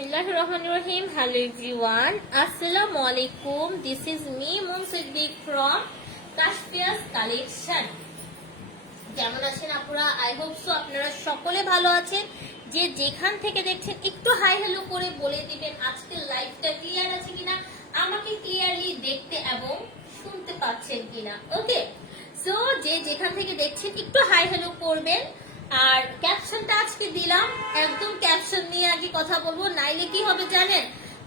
Bismillahir Rahmanir Rahim. Hello everyone. Assalamu alaikum. This is me Moon Siddiq from Kashfia's Collection. কেমন আছেন আপনারা? I hope so আপনারা সকলে ভালো আছেন। যে যেখান থেকে দেখছেন একটু হাই হ্যালো করে বলে দিবেন আজকে লাইভটা ক্লিয়ার আছে কিনা, আমাকে ক্লিয়ারলি দেখতে এবং শুনতে পাচ্ছেন কিনা। ওকে, সো যে যেখান থেকে দেখছেন একটু হাই হ্যালো করবেন। আর ক্যাপশনটা আজকে দিলাম, একদম ক্যাপশন নিয়ে আগে কথা বলবো, নাইলে কি হবে জানেন,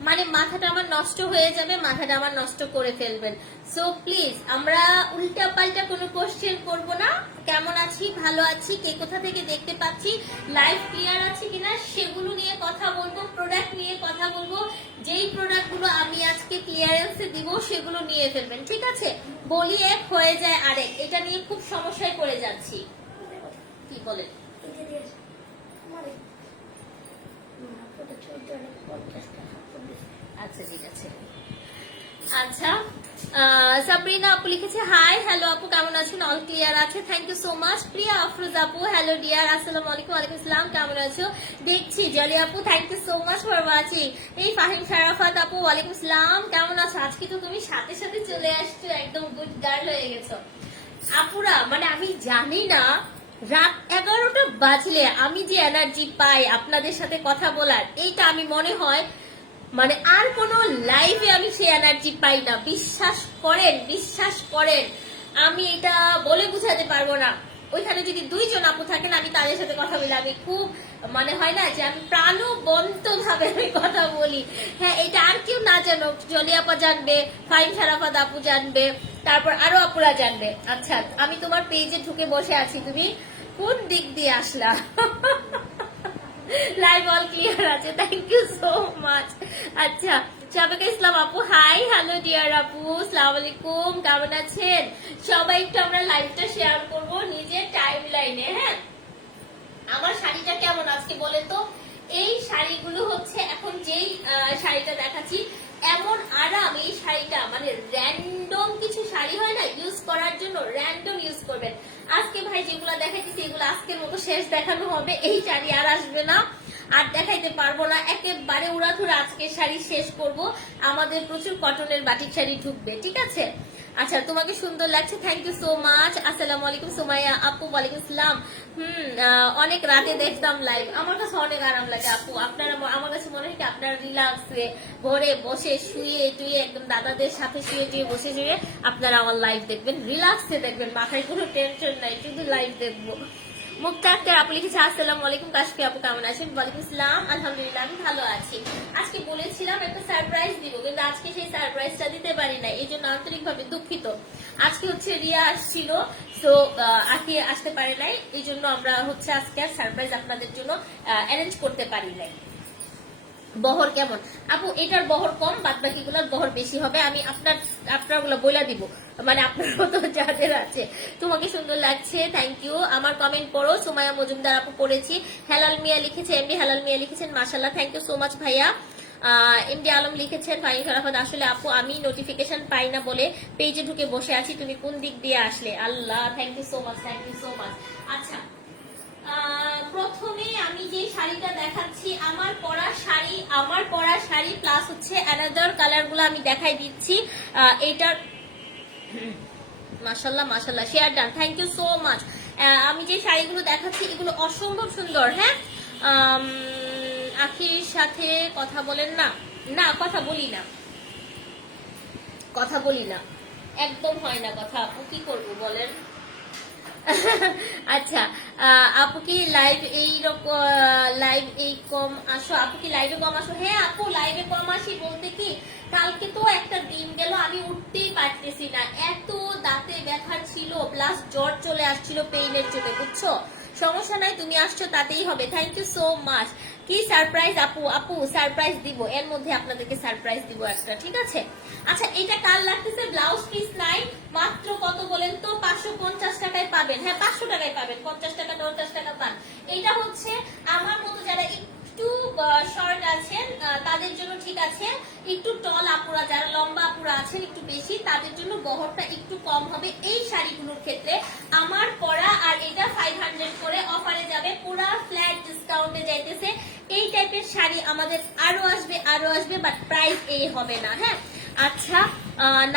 মানে মাথাটা আমার নষ্ট হয়ে যাবে, মাথাটা আমার নষ্ট করে ফেলবেন। সো প্লিজ আমরা উল্টা পাল্টা কোনো কোশ্চেন করব না। কেমন আছি, ভালো আছি, কে কোথা থেকে দেখতে পাচ্ছি, লাইভ ক্লিয়ার আছে কিনা সেগুলো নিয়ে কথা বলবো, প্রোডাক্ট নিয়ে কথা বলবো। যেই প্রোডাক্টগুলো আমি আজকে ক্লিয়ারেন্সে দিব সেগুলো নিয়ে ফেলবেন, ঠিক আছে? বলি এক হয়ে যায় আরেক, এটা নিয়ে খুব সমস্যায় পড়ে যাচ্ছি। কি বলেন? আচ্ছা ঠিক আছে। আচ্ছা, সাবরিনা আপু লিখেছে হাই হ্যালো আপু কেমন আছেন, অল ক্লিয়ার আছে, থ্যাংক ইউ সো মাচ। প্রিয়া আফরোজ আপু হ্যালো ডিয়ার, আসসালামু আলাইকুম। ওয়ালাইকুম আসসালাম, কেমন আছো? দেখছি জলি আপু, thank you so much for watching. এই ফাহিম শারাফাত আপু ওয়ালাইকুম আসসালাম, কেমন আছো? আজকে তো তুমি সাথে সাথে চলে আসছো, একদম গুড গার্ল হয়ে গেছো আপুরা। মানে আমি জানি না রাত 11টা বাজলে আমি যে এনার্জি পাই আপনাদের সাথে কথা বলার, এইটা আমি মনে হয় মানে আর কোনো লাইভে আমি সেই এনার্জি পাই না। বিশ্বাস করেন, বিশ্বাস করেন, আমি এটা বলে বুঝাতে পারবো না। ওইখানে যদি 2 জন আপু থাকেন, আমি তাদের সাথে কথা বলি, আমি খুব মানে হয় না যে আমি প্রাণবন্ত ভাবে আমি কথা বলি। হ্যাঁ, এটা আর কেউ না জানো, জলি আপা জানবে, ফাইন শারাফাত আপু জানবে, তারপর আরো আপুরা জানবে। আচ্ছা, আমি তোমার পেজে ঢুকে বসে আছি, তুমি কোন দিক দিয়ে আসলা? লাইভ অল ক্লিয়ার আছে, থ্যাংক ইউ সো মাচ। আচ্ছা, সাবেকা ইসলাম আপু হাই হ্যালো ডিয়ার আপু, আসসালামু আলাইকুম, কেমন আছেন সবাই? একটু আমরা লাইভটা শেয়ার করব নিজের টাইম লাইনে। হ্যাঁ, আমার শাড়িটা কেমন আজকে বলেন তো? এই শাড়িগুলো হচ্ছে এখন যেই শাড়িটা দেখাচ্ছি এমন আরাম এই শাড়িটা, মানে র্যান্ডম কিছু শাড়ি হয় না ইউজ করার জন্য, র্যান্ডম ইউজ করবেন। আজকে ভাই যেগুলো দেখাইতেছি এগুলো আজকের মতো শেষ দেখানো হবে, এই শাড়ি আর আসবে না, আর দেখাইতে পারবো না, একেবারে উড়াধুরা আজকে শাড়ি শেষ করব। আমাদের প্রচুর কটনের বাটিক শাড়ি ঢুকবে, ঠিক আছে? আচ্ছা, তোমাকে সুন্দর লাগছে, থ্যাংক ইউ সো মাচ। আসসালামু আলাইকুম সুমাইয়া আপু, ওয়ালাইকুম আসসালাম। অনেক রাতে দেখতাম লাইভ, আমার কাছে অনেক আরাম লাগে আপু। আপনারা, আমার কাছে মনে হয় কি আপনারা রিল্যাক্সে ঘরে বসে শুয়ে টুয়ে একদম দাদাদের সাথে শুয়ে টুয়ে বসে শুয়ে আপনারা আমার লাইভ দেখবেন, রিল্যাক্সে দেখবেন, মাথায় কোনো টেনশন নাই, শুধু লাইভ দেখবো। মুক্তা আক্তার আপু লিখেছে আসসালামু আলাইকুম কাশফি আপু কেমন আছেন? ওয়ালাইকুম আসসালাম, আলহামদুলিল্লাহ আমি ভালো আছি। আজকে বলেছিলাম একটা সারপ্রাইজ দিব, কিন্তু আজকে সেই সারপ্রাইজটা দিতে পারি না, এই জন্য আন্তরিকভাবে দুঃখিত। আজকে হচ্ছে রিয়া আসছিল, তো আজকে আসতে পারে নাই, এই জন্য আমরা হচ্ছে আজকে আর সারপ্রাইজ আপনাদের জন্য অ্যারেঞ্জ করতে পারি নাই। বহর কেমন আপু? এটার বহর কম, বাদ বাকিগুলোর বহর বেশি হবে। আমি আপনারগুলো বইলা দিব, মানে আপনার মতো যাদের আছে। তোমাকে সুন্দর লাগছে, থ্যাংক ইউ। আমার কমেন্ট পড়ো, সুমাইয়া মজুমদার আপু পড়েছি। হেলাল মিয়া লিখেছে, এমডি হেলাল মিয়া লিখেছেন মাশাআল্লাহ, থ্যাংক ইউ সো মাচ ভাইয়া। এমডি আলম লিখেছেন ফাইন শারাফাত আসলে আপু আমি নোটিফিকেশন পাই না বলে পেজে ঢুকে বসে আছি, তুমি কোন দিক দিয়ে আসলে? আল্লাহ, thank you so much, thank you so much. আচ্ছা, প্রথমে আমি যে শাড়িটা দেখাচ্ছি আমার পরা শাড়ি প্লাস হচ্ছে অ্যানাদার কালার গুলো আমি দেখাই দিচ্ছি। এটার মাশাআল্লাহ মাশাআল্লাহ, share done, thank you so much. আমি যে শাড়িগুলো দেখাচ্ছি এগুলো অসম্ভব সুন্দর। হ্যাঁ, আখির সাথে কথা বলেন না? না, কথা বলি না, কথা বলি না, একদম হয় না কথা আপু, কি করবো বলেন? আচ্ছা, আপু কি লাইভ এই কম আসো? আপু কি লাইভে কম আসো? হ্যাঁ আপু, লাইভে কম আসি বলতে কি, কালকে তো একটা দিন গেল আমি উঠতেই পারতেছি না, এত দাঁতে ব্যথা ছিল, প্লাস জ্বর চলে আসছিল পেইনের চোটে, বুঝছো? সমস্যা নাই, তুমি আসছো তাতেই হবে, থ্যাংক ইউ সো মাচ। কি সারপ্রাইজ আপু? আপু সারপ্রাইজ দিব, এর মধ্যে আপনাদেরকে সারপ্রাইজ দিব একটা, ঠিক আছে? আচ্ছা, এটা কাল লাগতেছে, ব্লাউজ পিস নাই, মাত্র কত বলেন তো? 550 টাকায় পাবেন। হ্যাঁ, 500 টাকায় পাবেন, 50 টাকা 50 টাকা পান। এটা হচ্ছে আমার মতো যারা একটু শর্ট আছেন তাদের জন্য ঠিক আছে, একটু টল আপুরা যারা লম্বা আপুরা আছেন একটু বেশি, তাদের জন্য বহরটা একটু কম হবে এই শাড়িগুলোর ক্ষেত্রে। আমার পরা আর এটা 500 করে অফারে যাবে, পুরা ফ্ল্যাট ডিসকাউন্টে যাইতেছে। এই টাইপের শাড়ি আমাদের আরো আসবে, বাট প্রাইস এই হবে না। হ্যাঁ, আচ্ছা,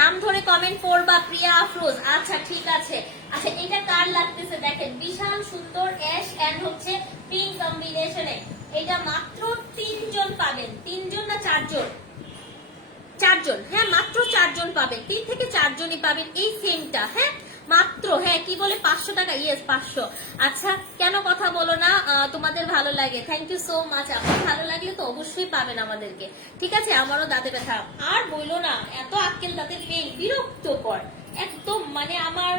নাম ধরে কমেন্ট করবা প্রিয়া আফরোজ। আচ্ছা ঠিক আছে। আচ্ছা, এটা কার লাগতেছে দেখেন, বিশাল সুন্দর অ্যাশ এন্ড হচ্ছে পিঙ্ক কম্বিনেশনে। এটা মাত্র 3 জন পাবেন। 3 জন না 4 জন? 4 জন। হ্যাঁ, মাত্র 4 জন পাবেন, 3 থেকে 4 জনই পাবেন এই সেমটা। হ্যাঁ মাত্র, হ্যাঁ কি বলে 500 টাকা? ইয়েস 500। আচ্ছা, কেন কথা বলো না? তোমাদের ভালো লাগে, থ্যাংক ইউ সো মাচ। আমার ভালো লাগলে তো অবশ্যই পাবেন আমাদেরকে, ঠিক আছে? আমারও দাঁতে ব্যথা, আর বইলো না, এত আক্কেল দাঁতের পেন, বিরক্তকর একদম, মানে আমার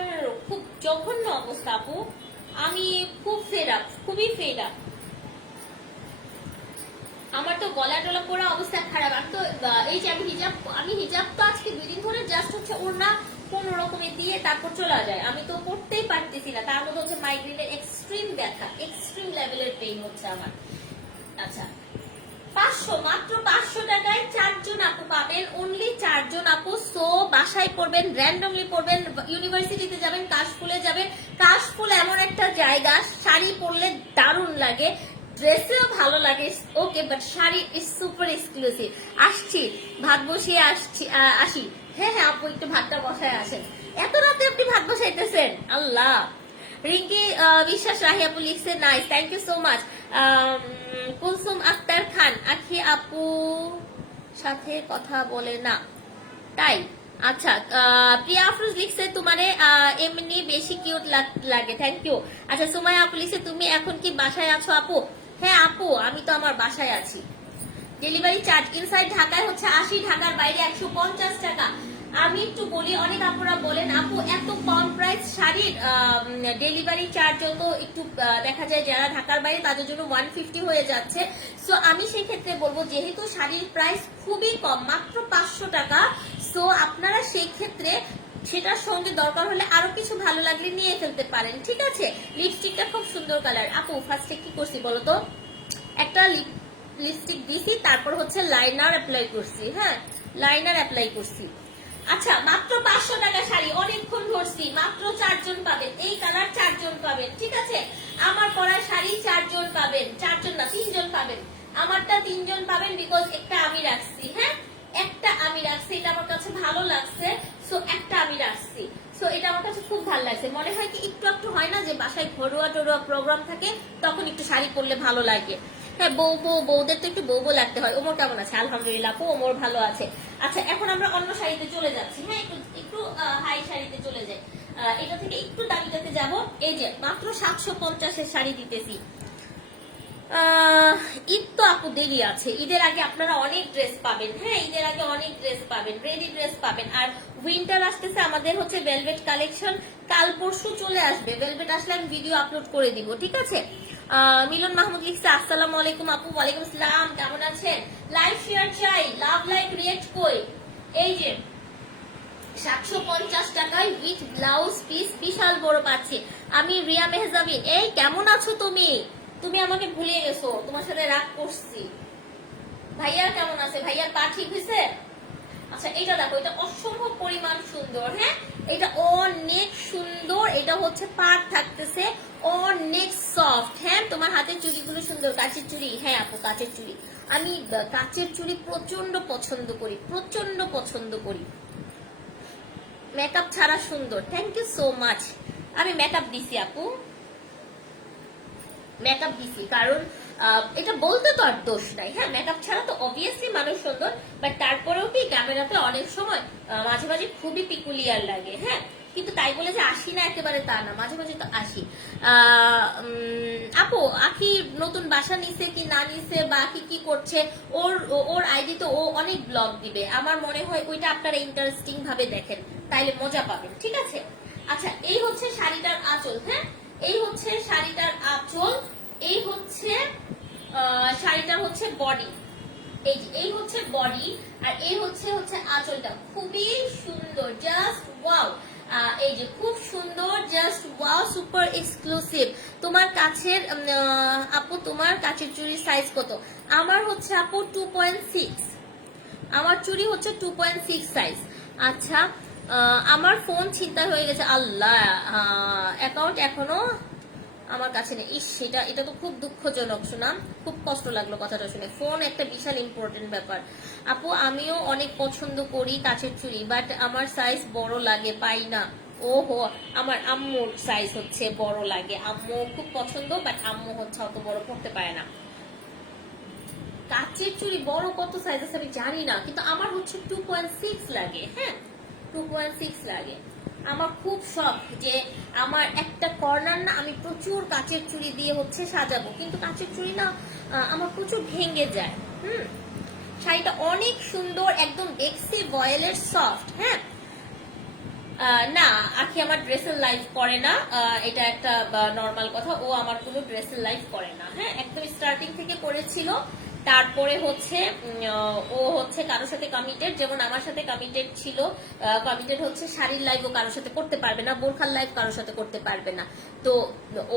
খুব জঘন্য অবস্থা আপু। আমি খুব ফেড আপ, খুবই ফেড আপ। আমার তো গলা টলা পড়া অবস্থা খারাপ। আমি তো এই যে আমি হিজাব তো আজকে 2 দিন ধরে জাস্ট হচ্ছে ওড়না কোন রকমে দিয়ে তারপর চলে যায়, আমি তো পড়তেই পারতেছি না। তার মধ্যে হচ্ছে মাইগ্রেনের এক্সট্রিম ব্যথা, এক্সট্রিম লেভেলের পেইন হচ্ছে আমার। আচ্ছা, 500, মাত্র 500 টাকায় 4 জন আপু পাবেন, অনলি 4 জন আপু। সো বাসায় পড়বেন, র্যান্ডমলি পড়বেন, ইউনিভার্সিটিতে যাবেন, কাশফুলে যাবেন। কাশফুল এমন একটা জায়গা, শাড়ি পরলে দারুণ লাগে, ড্রেসেও ভালো লাগে, okay, but sari is super exclusive. আসছি, ভাত বসিয়ে আসি। হ্যাঁ হ্যাঁ আপু, একটু ভাতটা বসায় আসেন। এত রাতে আপনি ভাত বসাইতেছেন? আল্লাহ। রিঙ্কি বিশ্বাস রাহি আপু লিখছে nice, thank you so much. Kulsum Akter Khan, Akhi আপু সাথে কথা বলে না তাই? আচ্ছা, প্রিয়া আফরোজ লিখছে তোমারে এমনি বেশি কিউট লাগে, থ্যাংক ইউ। আচ্ছা, সুমাইয়া আপু লিখছে তুমি এখন কি বাসায় আছো আপু? হ্যাঁ আপু, আমি তো আমার বাসায় আছি। ডেলিভারি চার্জ ইনসাইড ঢাকায় হচ্ছে 80, ঢাকার বাইরে 150 টাকা। আমি একটু বলি, অনেক আপুরা বলেন আপু এত কম প্রাইস শাড়ির ডেলিভারি চার্জ তো একটু দেখা যায় যারা ঢাকার বাইরে তাদের জন্য 150 হয়ে যাচ্ছে। সো আমি সেই ক্ষেত্রে বলবো, যেহেতু শাড়ির প্রাইস খুবই কম, মাত্র 500 টাকা, সো আপনারা সেই ক্ষেত্রে সেটার সঙ্গে দরকার হলে আরো কিছু ভালো লাগলে নিয়ে ফেলতে পারেন, ঠিক আছে? লিপস্টিকটা খুব সুন্দর কালার। আপু ফার্স্টে কি করছি বলতো, একটা লিপস্টিক দিছি, তারপর হচ্ছে লাইনার অ্যাপ্লাই করছি। হ্যাঁ, লাইনার অ্যাপ্লাই করছি। আচ্ছা, মাত্র 500 টাকা শাড়ি, অনেকক্ষণ ধরছি, মাত্র 4 জন পাবেন। এই কালার 4 জন পাবেন, ঠিক আছে? আমার পরা শাড়ি 4 জন পাবেন, 4 জন না 3 জন পাবেন। আমারটা 3 জন পাবেন, বিকজ একটা আমি রাখছি। হ্যাঁ, একটা আমি রাখছি, এটা আমার কাছে ভালো লাগছে, সো একটা আমি রাখছি। সো এটা আমার কাছে খুব ভালো লাগছে। মনে হয় কি একটু একটু হয় না যে বাসায় ঘরোয়া টরোয়া প্রোগ্রাম থাকে, তখন একটু শাড়ি পরলে ভালো লাগে। হ্যাঁ, বউদের তো একটু বউ লাগতে হয়। ওমর কেমন আছে? আলহামদুলিল্লাহ আপু, ওমর ভালো আছে। আচ্ছা, এখন আমরা অন্য শাড়িতে চলে যাচ্ছি। হ্যাঁ, একটু হাই শাড়িতে চলে যাই, এটা থেকে একটু দামিটাতে যাব। এই যে মাত্র 750-এর শাড়ি দিতেছি। ঈদ তো আপু দেরি আছে, ঈদের আগে আপনারা অনেক ড্রেস পাবেন। হ্যাঁ, ঈদের আগে অনেক ড্রেস পাবেন, রেডি ড্রেস পাবেন। আর উইন্টার আসতেছে, আমাদের হচ্ছে ভেলভেট কালেকশন কাল পরশু চলে আসবে। ভেলভেট আসলে আমি ভিডিও আপলোড করে দিব, ঠিক আছে? মিলন মাহমুদ লিখছে আসসালামু আলাইকুম আপু। ওয়ালাইকুম আসসালাম, কেমন আছেন? লাইভ শেয়ার চাই, লাভ লাইক রিয়েক্ট কই। এই যে 750 টাকায় উইথ ব্লাউজ পিস, বিশাল বড় পাচ্ছি আমি। রিয়া মেহজাবিন, এই কেমন আছো তুমি? তুমি আমাকে ভুলে গেছো, তোমার সাথে রাগ করছি। ভাইয়া কেমন আছে? ভাইয়ার পা ঠিক হয়েছে? আচ্ছা, এটা দেখো, এটা অসম্ভব পরিমাণ সুন্দর। হ্যাঁ, এটা অনেক সুন্দর, এটা হচ্ছে পাড় থাকতেছে, অনেক সফট। হ্যাঁ, তোমার হাতের চুড়িগুলো সুন্দর, কাচের চুড়ি। হ্যাঁ আপু, কাচের চুড়ি, আমি কাচের চুড়ি প্রচন্ড পছন্দ করি, প্রচন্ড পছন্দ করি। মেকআপ ছাড়া সুন্দর, থ্যাংক ইউ সো মাচ। আমি মেকআপ দিছি আপু, মেকআপ দিছি, কারণ এটা বলতে তো আর দোষ নাই। হ্যাঁ, মেকআপ ছাড়া তো অবভিয়াসলি মানুষ সুন্দর, বাট তারপরেও কি ক্যামেরাতে অনেক সময় মাঝে মাঝে খুবই পিকুলিয়ার লাগে। হ্যাঁ, কিন্তু তাই বলে যে আসি না একেবারে তা না, মাঝে মাঝে তো আসি। আপু আখি নতুন বাসা নিছে কি না নিছে, বা আখি কি করছে, ওর আইডি তো ও অনেক ব্লগ দিবে, আমার মনে হয় ওইটা আপনারা ইন্টারেস্টিং ভাবে দেখেন, তাইলে মজা পাবেন, ঠিক আছে? আচ্ছা, এই হচ্ছে শাড়িটার আঁচল। হ্যাঁ, এই হচ্ছে শাড়িটার আঁচল, এই হচ্ছে শাড়িটার হচ্ছে বডি। এই হচ্ছে বডি, আর এই হচ্ছে আঁচলটা, খুবই সুন্দর, জাস্ট ওয়াও। এই যে খুব সুন্দর, জাস্ট ওয়াও, সুপার এক্সক্লুসিভ। তোমার কাছের আপু, তোমার কাছের চুড়ির সাইজ কত? আমার হচ্ছে আপু 2.6, আমার চুড়ি হচ্ছে 2.6 সাইজ। আচ্ছা, আমার ফোন ছিনতাই হয়ে গেছে, আল্লাহ। অ্যাকাউন্ট এখনো আমার কাছে নেই। ইস, এটা তো খুব দুঃখজনক শোনা, খুব কষ্ট লাগলো কথাটা শুনে। ফোন একটা বিশাল ইম্পর্টেন্ট ব্যাপার আপু। আমিও অনেক পছন্দ করি কাচের চুড়ি, বাট আমার সাইজ বড় লাগে, পাই না। ওহো, আমার আম্মুর সাইজ হচ্ছে বড় লাগে, আম্মু খুব পছন্দ, বাট আম্মু হচ্ছে অত বড় পড়তে পারে না। কাচের চুড়ি বড় কত সাইজ আছে আমি জানি না, কিন্তু আমার হচ্ছে 2.6 লাগে। হ্যাঁ, 2.6 লাগে। আমার খুব শখ যে আমার একটা কর্নার না আমি প্রচুর কাচের চুড়ি দিয়ে হচ্ছে সাজাবো, কিন্তু কাচের চুড়ি না আমার প্রচুর ভেঙে যায়। শাড়িটা অনেক সুন্দর, একদম ডেক্সি ভয়েলের সফট। হ্যাঁ, না আখি আমার ড্রেসের লাইফ করে না, এটা একটা নর্মাল কথা। ও আমার কোনো ড্রেসের লাইফ করে না। হ্যাঁ, একদম স্টার্টিং থেকে করেছিল, তারপরে হচ্ছে ও হচ্ছে কারোর সাথে কমিটেড, যেমন আমার সাথে কমিটেড ছিল। কমিটেড হচ্ছে শাড়ির লাইফ ও কারোর সাথে করতে পারবে না, বোরখার লাইফ কারোর সাথে করতে পারবে না, তো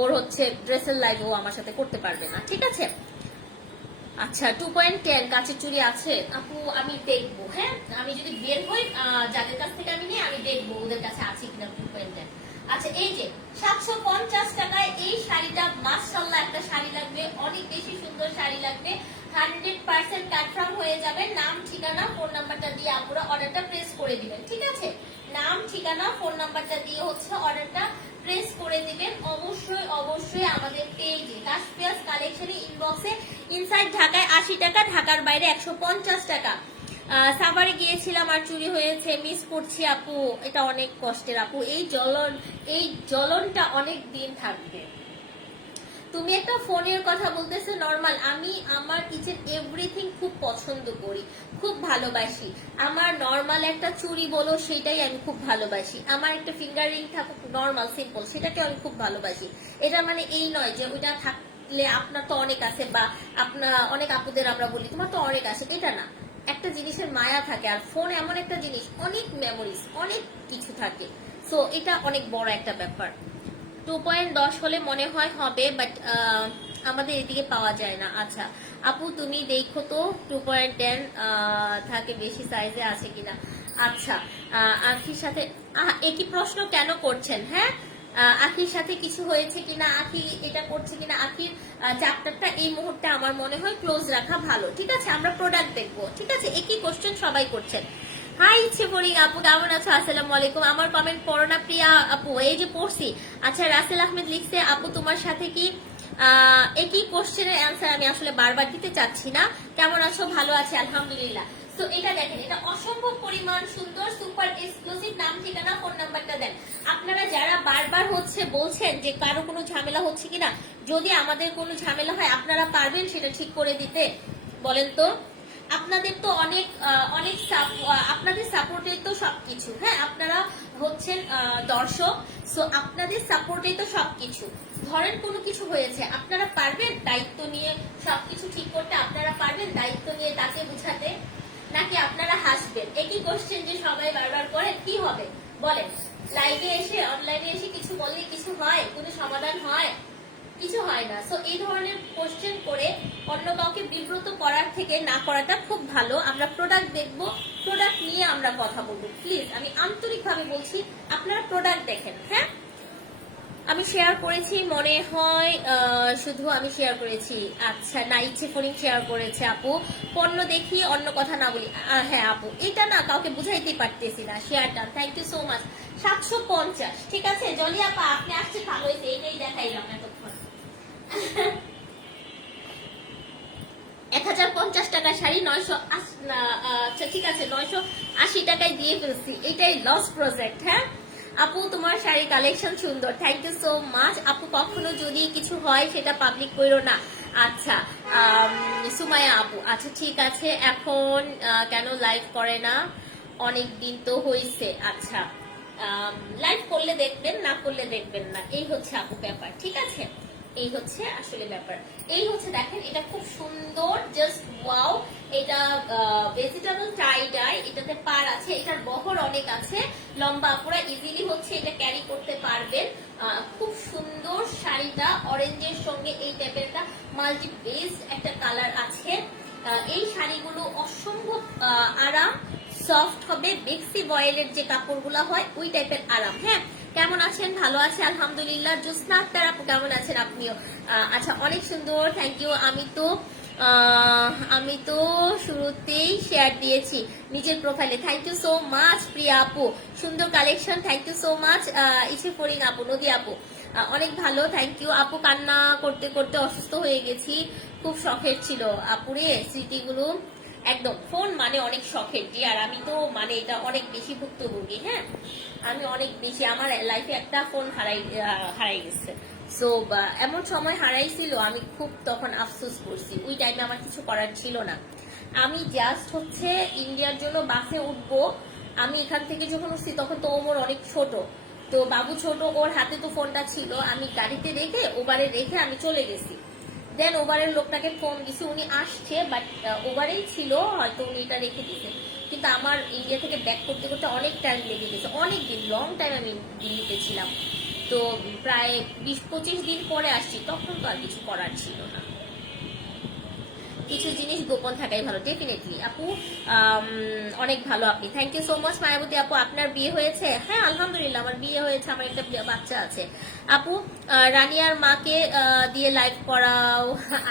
ওর হচ্ছে ড্রেসের লাইফ ও আমার সাথে করতে পারবে না। ঠিক আছে, আচ্ছা 2.10 কাচের চুড়ি আছে আপু, আমি দেখবো। হ্যাঁ, আমি যদি বের হই যাদের কাছ থেকে আমি নিই, আমি দেখবো ওদের কাছে আছে কিনা 2.10। আচ্ছা, এই যে 750 টাকায় এই শাড়িটা, মাশাআল্লাহ একটা শাড়ি লাগবে, অনেক বেশি সুন্দর শাড়ি লাগবে, 100% কনফার্ম হয়ে যাবে। নাম, ঠিকানা, ফোন নাম্বারটা দিয়ে আপুরা অর্ডারটা প্লেস করে দিবেন। ঠিক আছে, নাম, ঠিকানা, ফোন নাম্বারটা দিয়ে হচ্ছে অর্ডারটা প্রেস করে দিবেন। অবশ্যই অবশ্যই আমাদের পেজে কাশপিয়াস কালেকশনে ইনবক্সে। ইনসাইড ঢাকায় 80 টাকা, ঢাকার বাইরে 150 টাকা। সাভারে গিয়েছিলাম আর চুরি হয়েছে, মিস করছি আপু, এটা অনেক কষ্টের আপু। এই জ্বলনটা অনেক দিন থাকবে। তুমি একটা ফোনের কথা বলতেছো, নর্মাল। আমি আমার কিচেন এভরিথিং খুব পছন্দ করি, খুব ভালোবাসি। আমার নর্মাল একটা চুড়ি বলো, সেটাই আমি খুব ভালোবাসি। আমার একটা ফিঙ্গার রিং থাকুক নর্মাল সিম্পল, সেটাকে আমি খুব ভালোবাসি। এটা মানে এই নয় যে ওইটা থাকলে আপনার তো অনেক আছে, বা আপনার অনেক আপুদের আমরা বলি তোমার তো অনেক আছে, এটা না। একটা জিনিসের মায়া থাকে, আর ফোন এমন একটা জিনিস, অনেক মেমোরিজ, অনেক কিছু থাকে। সো এটা অনেক বড় একটা ব্যাপার। 2.10 হলে মনে হয় হবে, বাট আমাদের এদিকে পাওয়া যায় না। আচ্ছা আপু, তুমি দেখো তো 2.10 থাকে বেশি সাইজে আছে কিনা। আচ্ছা, আখির সাথে একই প্রশ্ন কেন করছেন? হ্যাঁ, আখির সাথে কিছু হয়েছে কিনা, আখি এটা করছে কিনা, আখির চ্যাপ্টারটা এই মুহূর্তে আমার মনে হয় ক্লোজ রাখা ভালো। ঠিক আছে, আমরা প্রোডাক্ট দেখবো। ঠিক আছে, একই কোশ্চেন সবাই করছেন। হাই ইচ্ছে ফরিং আপু, কেমন আছো? আসসালামু আলাইকুম। আমার কমেন্ট পড়ো না প্রিয়া আপু? এই যে পড়ছি। আচ্ছা, রাসেল আহমেদ লিখছে, আপু তোমার সাথে কি একই কোশ্চেনের অ্যান্সার আমি আসলে বারবার দিতে চাচ্ছি না। কেমন আছো? ভালো আছে আলহামদুলিল্লাহ। তো এটা দেখেন, এটা অসম্ভব পরিমাণ সুন্দর, সুপার এক্সক্লুসিভ। নাম, ঠিকানা, ফোন নাম্বারটা দেন। আপনারা যারা বারবার হচ্ছে বলছেন যে কারো কোনো ঝামেলা হচ্ছে কিনা, যদি আমাদের কোনো ঝামেলা হয় আপনারা পারবেন সেটা ঠিক করে দিতে? বলেন তো। আপনাদের তো অনেক অনেক আপনাদের সাপোর্টে তো সবকিছু। হ্যাঁ, আপনারা হচ্ছেন দর্শক, সো আপনাদের সাপোর্টে তো সবকিছু। ধরেন কোনো কিছু হয়েছে, আপনারা পারবেন দায়িত্ব নিয়ে সবকিছু ঠিক করতে? আপনারা পারবেন দায়িত্ব নিয়ে তাকে বুঝাতে, নাকি আপনারা হাসবেন? একই কোশ্চেন যে সবাই বারবার করেন, কি হবে বলেন? লাইভে এসে, অনলাইনে এসে কিছু বললে কিছু হয়? কোনো সমাধান হয়? কিছু হয় না। সো এই ধরনের কোশ্চেন করে অন্য কাউকে বিব্রত করার থেকে না করাটা খুব ভালো। আমরা প্রোডাক্ট দেখবো, প্রোডাক্ট নিয়ে আমরা কথা বলবো। প্লিজ, আমি আন্তরিকভাবে বলছি, আপনারা প্রোডাক্ট দেখেন। হ্যাঁ, আমি শেয়ার করেছি মনে হয়, শুধু আমি শেয়ার করেছি। আচ্ছা, না, ইচ্ছে ফোনিং শেয়ার করেছে আপু। পণ্য দেখি, অন্য কথা না বলি। হ্যাঁ আপু, এটা না কাউকে বুঝাইতেই পারতেছি না। Share done, thank you so much. 750। ঠিক আছে জলি আপা, আপনি আসছেন ভালো হয়েছে, এটাই দেখাইলাম এতক্ষণ। 1050 টাকা শাড়ি 900। আচ্ছা ঠিক আছে, 980 টাকায় দিয়ে ফেলছি, এটাই লস প্রজেক্ট। হ্যাঁ আপু, তোমার শাড়ি কালেকশন সুন্দর, থ্যাংক ইউ সো মাচ আপু। কখনো যদি কিছু হয় সেটা পাবলিক করো না। আচ্ছা, সুমাইয়া আপু, আচ্ছা ঠিক আছে। এখন কেন লাইভ করে না? অনেক দিন তো হয়েছে। আচ্ছা, লাইভ করলে দেখবেন, না করলে দেখবেন না, এই হচ্ছে আপু ব্যাপার। ঠিক আছে, এই হচ্ছে আসলে ব্যাপার। এই হচ্ছে দেখেন, এটা খুব সুন্দর, জাস্ট ওয়াও। এটা ভেজিটেবল টাই ডাই, এটাতে পার আছে, এটার বহর অনেক আছে, লম্বা আপুরা ইজিলি হচ্ছে এটা ক্যারি করতে পারবেন। খুব সুন্দর শাড়িটা, অরেঞ্জের সঙ্গে এই টাইপের একটা মাল্টি বেসড একটা কালার আছে। এই শাড়িগুলো অসম্ভব আরাম, সফট হবে, বেক্সি বয়েলের যে কাপড়গুলো হয় ওই টাইপের আরাম। হ্যাঁ, কেমন আছেন? ভালো আছে আলহামদুলিল্লাহ। জোসনা আক্তার আপু কেমন আছেন আপনিও? আচ্ছা, অনেক সুন্দর, থ্যাংক ইউ। আমি তো শুরুতেই শেয়ার দিয়েছি নিজের প্রোফাইলে, thank you so much Priya আপু, সুন্দর collection, thank you so much. ইসে ফরিং আপু, নদী আপু অনেক ভালো, থ্যাংক ইউ আপু। কান্না করতে করতে অসুস্থ হয়ে গেছি, খুব শখের ছিল আপুরে স্মৃতিগুলো, একদম। ফোন মানে অনেক শখের আর আমি তো মানে এটা অনেক বেশি ভুক্তভোগী। হ্যাঁ, আমি অনেক বেশি, আমার লাইফে একটা ফোন হারাই গেছে। সো এমন সময় হারাইছিল, আমি খুব তখন আফসোস করছি। ওই টাইমে আমার কিছু করার ছিল না, আমি জাস্ট হচ্ছে ইন্ডিয়ার জন্য বাসে উঠবো। আমি এখান থেকে যখন উঠছি তখন তো ওমর অনেক ছোট, তো বাবু ছোট, ওর হাতে তো ফোনটা ছিল, আমি গাড়িতে রেখে ওভারে রেখে আমি চলে গেছি। দেন ওভারের লোকটাকে ফোন দিছি, উনি আসছে, বাট ওভারেই ছিল, হয়তো উনি এটা রেখে দিছে। কিন্তু আমার ইন্ডিয়া থেকে ব্যাক করতে করতে অনেক টাইম লেগে গেছে, অনেক দিন, লং টাইম আমি দিল্লিতে ছিলাম। তো প্রায় 20-25 দিন পরে আসছি, তখন তো আর কিছু করার ছিল না। কিছু জিনিস গোপন থাকাই ভালো, ডেফিনেটলি আপু। অনেক ভালো আপনি, thank you so much. Mayaboti আপু, আপনার বিয়ে হয়েছে? হ্যাঁ আলহামদুলিল্লাহ, আমার বিয়ে হয়েছে, আমার একটা বাচ্চা আছে আপু। রানিয়ার মাকে দিয়ে লাইভ করাও।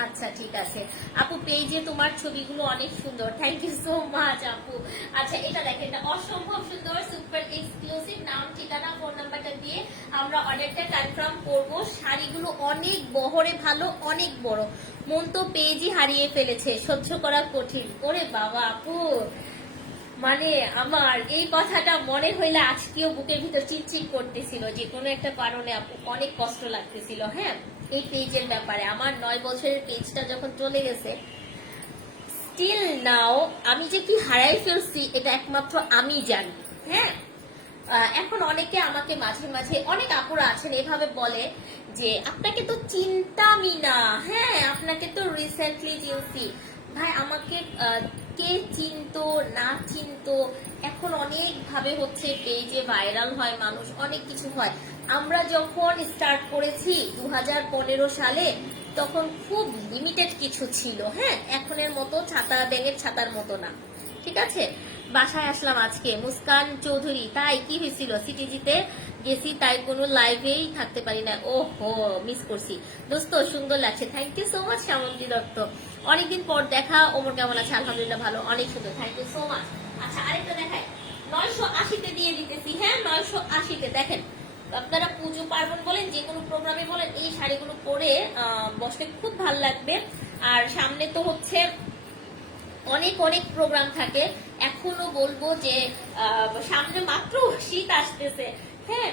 আচ্ছা ঠিক আছে আপু, পেজে তোমার ছবিগুলো অনেক সুন্দর, থ্যাংক ইউ সো মাচ আপু। আচ্ছা, এটা দেখেন, এটা অসম্ভব সুন্দর, সুপার এক্সক্লুসিভ। নাম, ঠিকানা, ফোন নাম্বারটা দিয়ে আমরা অর্ডারটা কনফার্ম করব। শাড়িগুলো অনেক বহরে ভালো, অনেক বড়, মন তো পেজই হারিয়ে ফেলেছে, সহ্য করা কঠিন। ওরে বাবা আপু, মানে আমার এই কথাটা মনে হইলে আজকেও বুকের ভিতর চিনচিন করতেছিল, যে কোনো একটা কারণে আপু অনেক কষ্ট লাগতেছিল। হ্যাঁ, এই পেজের ব্যাপারে আমার 9 বছরের পেজটা যখন চলে গেছে, স্টিল নাও আমি যে কি হারাই ফেলছি এটা একমাত্র আমি জানি। হ্যাঁ, এখন অনেকে আমাকে মাঝে মাঝে, অনেক আপুরা আছেন এভাবে বলে যে আপনাকে তো চিন্তামই না, হ্যাঁ আপনাকে তো রিসেন্টলি চিনছি। ভাই, আমাকে কে চিনতো না চিনতো, এখন অনেক ভাবে হচ্ছে পেজে ভাইরাল হয় মানুষ, অনেক কিছু হয়। আমরা যখন স্টার্ট করেছি 2015 সালে, তখন খুব লিমিটেড কিছু ছিল। হ্যাঁ, এখনের মতো ছাতা, ব্যাঙের ছাতার মতো না। ঠিক আছে, বাসায় আসলাম আজকে। মুস্কান চৌধুরী, তাই কি হয়েছিল? সিটিজিতে গেছি, তাই কোনো লাইভেই থাকতে পারি না। ওহো, মিস করছি দোস্ত, সুন্দর লাগছে, thank you so much. Shyamanti Dutta, অনেকদিন পর দেখা, ওমর কেমন আছে? আলহামদুলিল্লাহ ভালো, অনেক সুন্দর, থ্যাংক ইউ সো মাচ। আচ্ছা, আরেকটা দেখাই, 980-তে দিয়ে দিতেছি। হ্যাঁ, 980-তে দেখেন। আপনারা পুজো পার্বণ বলেন, যে কোনো প্রোগ্রামে বলেন, এই শাড়িগুলো পরে বসতে খুব ভালো লাগবে। আর সামনে তো হচ্ছে অনেক অনেক প্রোগ্রাম থাকে। এখনো বলবো যে সামনে মাত্র শীত আসতেছে। হ্যাঁ,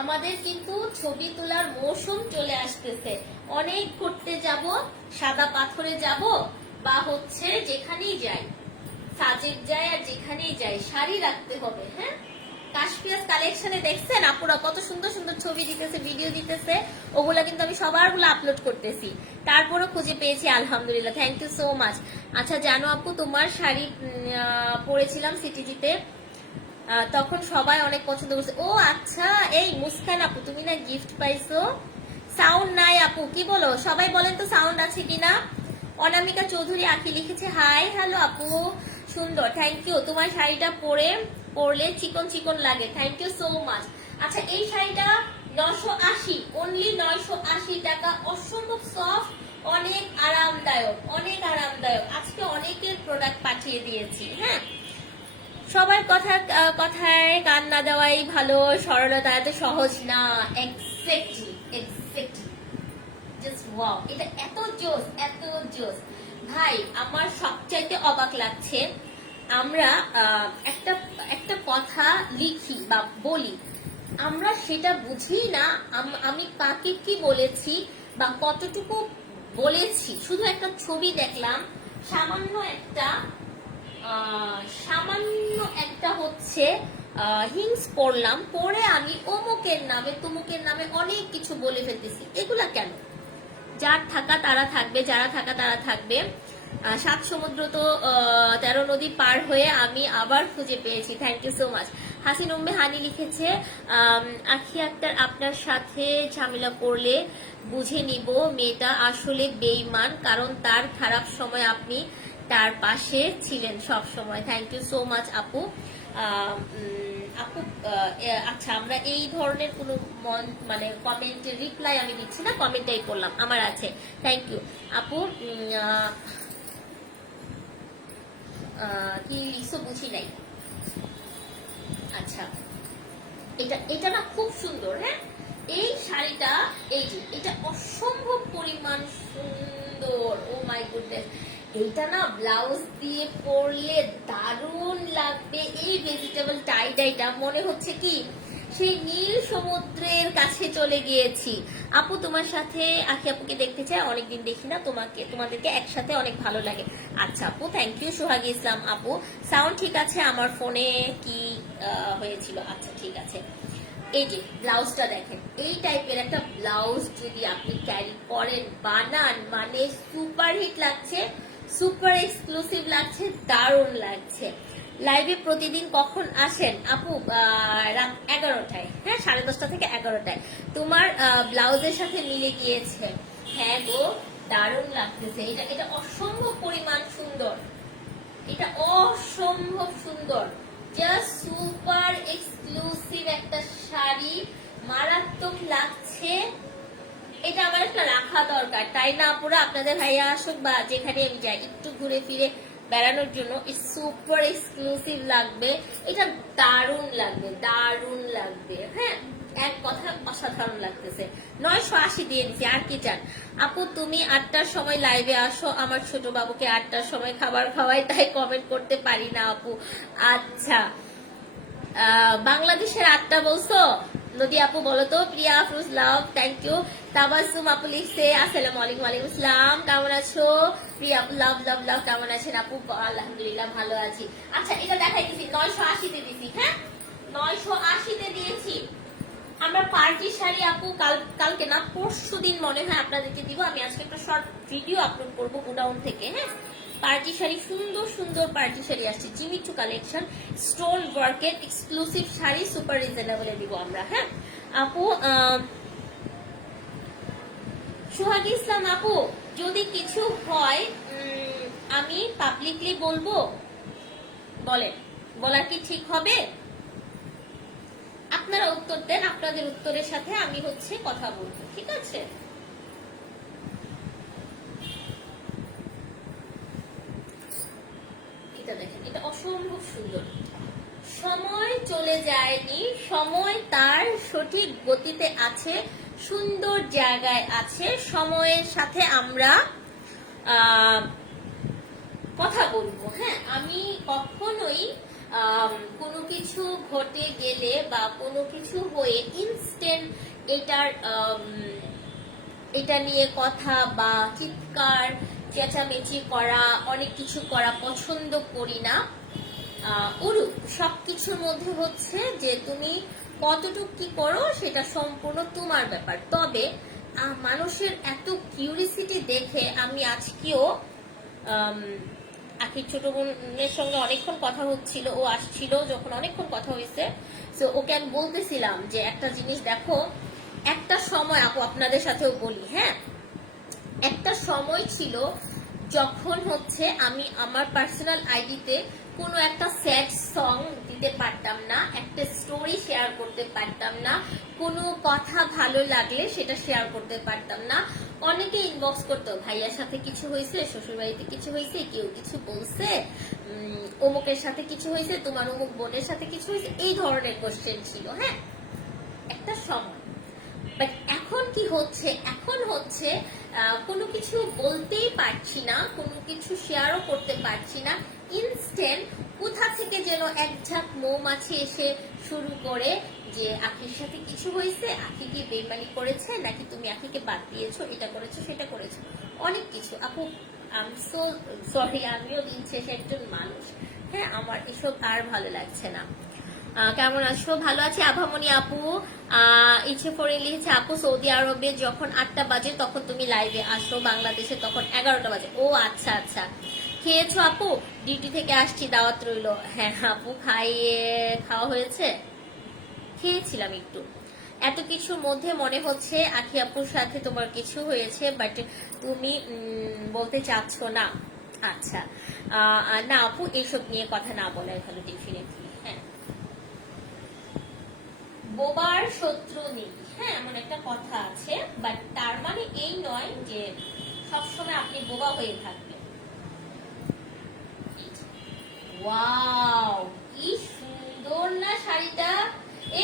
আমাদের কিন্তু ছবি তোলার মৌসুম চলে আসতেছে। অনেক ঘুরতে যাব, সাদা পাথরে যাব, বা হচ্ছে যেখানেই যাই, সাজেক যাই আর যেখানেই যাই, শাড়ি রাখতে হবে। হ্যাঁ, কাশপিয়াস কালেকশনে দেখছেন আপুরা কত সুন্দর সুন্দর ছবি দিতেছে, ভিডিও দিতেছে, ওগুলা কিন্তু আমি সবারগুলো আপলোড করতেছি, তারপরও খুঁজে পেয়েছি আলহামদুলিল্লাহ, থ্যাংক ইউ সো মাচ। আচ্ছা, জানো আপু, তোমার শাড়ি পরেছিলাম সিটিজিতে, তখন সবাই অনেক পছন্দ করছে। ও আচ্ছা, এই মুস্কান আপু, তুমি না গিফট পাইছো? সাউন্ড নাই আপু, কি বলো? সবাই বলেন তো সাউন্ড আছে কিনা। অনামিকা চৌধুরী আঁকি লিখেছে, হাই হ্যালো আপু, সুন্দর, থ্যাংক ইউ। তোমার শাড়িটা পরলে চিকন চিকন লাগে, থ্যাংক ইউ সো মাচ। আচ্ছা, এই শাড়িটা 980, অনলি 980 টাকা, অসম্ভব সফট, অনেক আরামদায়ক, অনেক আরামদায়ক। আজকে অনেকের প্রোডাক্ট পাঠিয়ে দিয়েছি। হ্যাঁ, সবার কথায় কান না দেওয়াই ভালো, সরলতা এত সহজ না। এক্স্যাক্টলি, এক্স্যাক্টলি, জাস্ট ওয়াও, এটা এত জোস, এত জোস। ভাই, আমার সবচাইতে অবাক লাগছে, আমরা একটা একটা কথা লিখি বা বলি, আমরা সেটা বুঝি না আমি কাকে কি বলেছি বা কতটুকু বলেছি। শুধু একটা ছবি দেখলাম, সামান্য একটা হচ্ছে হিংস পড়লাম, পরে আমি অমুকের নামে তুমুকের নামে অনেক কিছু বলে ফেলতেছি। এগুলা কেন? যার থাকা তারা থাকবে, যারা থাকা তারা থাকবে। 7 সমুদ্র তো 13 নদী পার হয়ে আমি আবার খুঁজে পেয়েছি, thank you so much. Hasin Umme Hani লিখেছে, আখি আক্তার, আপনার সাথে ঝামেলা করলে বুঝে নিব মেয়েটা আসলে বেঈমান, কারণ তার খারাপ সময় আপনি তার পাশে ছিলেন সব সময়। থ্যাংক ইউ সো মাচ আপু। আপু আচ্ছা, আমরা এই ধরনের কোনো মানে কমেন্টের রিপ্লাই আমি দিচ্ছি না, কমেন্টটাই করলাম, আমার আছে। থ্যাংক ইউ আপু। কি লিখছো বুঝি নাই। আচ্ছা, এটা এটা না খুব সুন্দর। হ্যাঁ, এই শাড়িটা, এই যে এটা অসম্ভব পরিমাণ সুন্দর। ও মাই গুডনেস, এইটা না ব্লাউজ দিয়ে পরলে দারুণ লাগবে। এই ভেজিটেবল টাই ডাইটা মনে হচ্ছে কি সেই নীল সমুদ্রের কাছে চলে গিয়েছি। আপু তোমার সাথে আখি আপুকে দেখতে চাই, অনেকদিন দেখি না তোমাকে, তোমাদেরকে একসাথে অনেক ভালো লাগে। আচ্ছা আপু, থ্যাংক ইউ। সোহাগী ইসলাম আপু, সাউন্ড ঠিক আছে? আমার ফোনে কি হয়েছিল? আচ্ছা ঠিক আছে। এই যে ব্লাউজটা দেখেন, এই টাইপের একটা ব্লাউজ যদি আপনি ক্যারি করেন, বানান, মানে সুপার হিট লাগছে, সুপার এক্সক্লুসিভ লাগছে, দারুণ লাগছে। লাইভে প্রতিদিন কখন আসেন আপু? রাত 11টায়। হ্যাঁ, 10:30 থেকে 11টায়। তোমার ব্লাউজের সাথে মিলে গিয়েছে। হ্যাঁ গো, দারুণ লাগতেছে। এটা এটা অসম্ভব পরিমাণ সুন্দর, এটা অসম্ভব সুন্দর, জাস্ট সুপার এক্সক্লুসিভ একটা শাড়ি, মারাত্মক লাগছে। এটা আমার একটা রাখা দরকার, তাই না আপুরা? আপনাদের ভাইয়া আসুক বা যেখানে আমি যাই একটু ঘুরে ফিরে বেড়ানোর জন্য সুপার এক্সক্লুসিভ লাগবে। এটা দারুণ লাগবে, দারুণ লাগবে। হ্যাঁ, এক কথা অসাধারণ লাগতেছে। 980 দিয়ে দিচ্ছি, আর কি চান? আপু তুমি 8টার সময় লাইভে আসো, আমার ছোট বাবুকে 8টার সময় খাবার খাওয়াই, তাই কমেন্ট করতে পারি না আপু। আচ্ছা, বাংলাদেশের 8টা বলছো? নদী আপু বলো তো। প্রিয়া আফরোজ লাভ, থ্যাংক ইউ। তাবাসুম আপু লিখছে আসসালামু আলাইকুম। ওয়ালাইকুম আসসালাম, কেমন আছো? প্রিয়া আপু লাভ লাভ লাভ, কেমন আছেন আপু? আলহামদুলিল্লাহ ভালো আছি। আচ্ছা, এটা দেখাই দিছি, 980 তে দিছি। হ্যাঁ, 980 তে দিয়েছি। আমরা পার্টি শাড়ি আপু কালকে না পরশু দিন মনে হয় আপনাদেরকে দিব। আমি আজকে একটা শর্ট ভিডিও আপলোড করবো গোডাউন থেকে। হ্যাঁ, পার্টি শাড়ি, সুন্দর সুন্দর পার্টি শাড়ি আসছে, জিমিচু কালেকশন, স্টোন ওয়ার্কের এক্সক্লুসিভ শাড়ি, সুপার রিজনেবলে দিব আমরা। হ্যাঁ আপু, সোহাগী ইসলাম আপু, যদি কিছু হয় আমি পাবলিকলি বলবো, বলেন, বলার কি ঠিক হবে? আপনারা উত্তর দেন, আপনাদের উত্তরের সাথে আমি হচ্ছে কথা বলবো, ঠিক আছে? এটা দেখেন, এটা অসম্ভব সুন্দর। সময় চলে যায়নি, সময় তার সঠিক গতিতে আছে, সুন্দর জায়গায় আছে। সময়ের সাথে আমরা কথা বলবো। হ্যাঁ, আমি কখনোই কোনো কিছু ঘটে গেলে বা কোনো কিছু হয়ে ইনস্ট্যান্ট এটা নিয়ে কথা বা চিৎকার চেঁচামেচি করা, অনেক কিছু করা পছন্দ করি না। উরুক, সবকিছুর মধ্যে হচ্ছে যে তুমি কতটুকু কি করো সেটা সম্পূর্ণ তোমার ব্যাপার। তবে মানুষের এত কিউরিসিটি দেখে আমি আজকেও আখির ছোট বোনের সঙ্গে অনেকক্ষণ কথা হচ্ছিল, ও আসছিল যখন, অনেকক্ষণ কথা হয়েছে। তো ওকে আমি বলতেছিলাম যে একটা জিনিস দেখো, একটা সময় আপু আপনাদের সাথেও বলি, হ্যাঁ, একটা সময় ছিল যখন হচ্ছে আমি আমার পার্সোনাল আইডিতে কোনো একটা স্যাড সং দিতে পারতাম না, একটা স্টোরি শেয়ার করতে পারতাম না, কোনো কথা ভালো লাগলে সেটা শেয়ার করতে পারতাম না। অনেকে ইনবক্স করতো, ভাইয়ার সাথে কিছু হয়েছে, শ্বশুর বাড়িতে কিছু হয়েছে, কেউ কিছু বলছে, অমুকের সাথে কিছু হয়েছে, তোমার অমুক বোনের সাথে কিছু হয়েছে, এই ধরনের কোশ্চেন ছিল। হ্যাঁ, একটা সময়। বাট এখন কি হচ্ছে, এখন হচ্ছে কোনো কিছু বলতেই পারছি না, কোনো কিছু শেয়ারও করতে পারছি না। ইনস্ট্যান্ট কোথা থেকে যেন এক ঝাঁক মৌমাছি এসে শুরু করে যে আখির সাথে কিছু হয়েছে, আখি কি বেইমানি করেছে, নাকি তুমি আখিকে বাদ দিয়েছো, এটা করেছো সেটা করেছো, অনেক কিছু। আপু আই এম সো সরি, আমিও দিন শেষে একজন মানুষ। হ্যাঁ, আমার এসব আর ভালো লাগছে না। কেমন আছো? ভালো আছি। আভামনি আপু ইচ্ছে করে লিখেছে, আপু সৌদি আরবে যখন 8টা বাজে তখন তুমি লাইভে আসো, বাংলাদেশে তখন 11টা বাজে। ও আচ্ছা আচ্ছা, খেয়েছো আপু? ডিউটি থেকে আসছি, দাওয়াত রইলো। হ্যাঁ আপু, খাওয়া হয়েছে, খেয়েছিলাম একটু। এত কিছুর মধ্যে মনে হচ্ছে আখি আপুর সাথে তোমার কিছু হয়েছে, বাট তুমি বলতে চাচ্ছ না। আচ্ছা, না আপু এইসব নিয়ে কথা না বলাই ভালো, ডেফিনেটলি। হ্যাঁ, বোবার শত্রু নেই, হ্যাঁ এমন একটা কথা আছে, বাট তার মানে এই নয় যে সবসময় আপনি বোবা হয়ে থাকবেন। ওয়াও, কি সুন্দর না শাড়িটা!